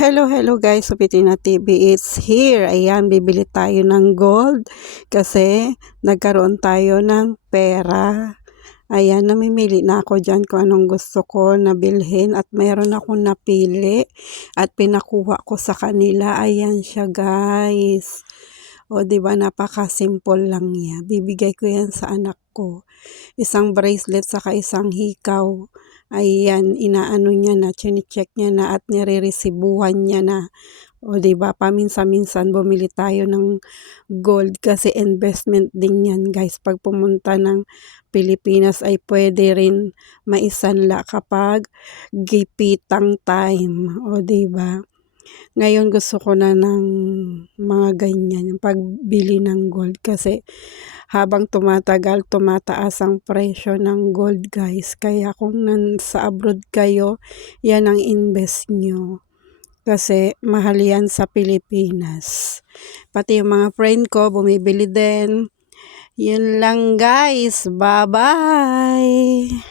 Hello guys, Supitina TV is here. Ayan, bibili tayo ng gold kasi nagkaroon tayo ng pera. Ayan, namimili na ako dyan kung anong gusto ko na bilhin at mayroon akong napili at pinakuha ko sa kanila. Ayan siya guys. O diba, napaka-simple lang niya. Bibigay ko yan sa anak ko. Isang bracelet saka isang hikaw. Ayan, inaano niya na, chine-check niya na at nire-resibuhan niya na. O diba, paminsan-minsan bumili tayo ng gold kasi investment din yan guys. Pag pumunta ng Pilipinas ay pwede rin maisanla kapag gipitang time. O diba? Ngayon gusto ko na ng mga ganyan, yung pagbili ng gold kasi habang tumatagal, tumataas ang presyo ng gold guys. Kaya kung sa abroad kayo, yan ang invest nyo. Kasi mahal yan sa Pilipinas. Pati yung mga friend ko, bumibili din. Yun lang guys. Bye-bye!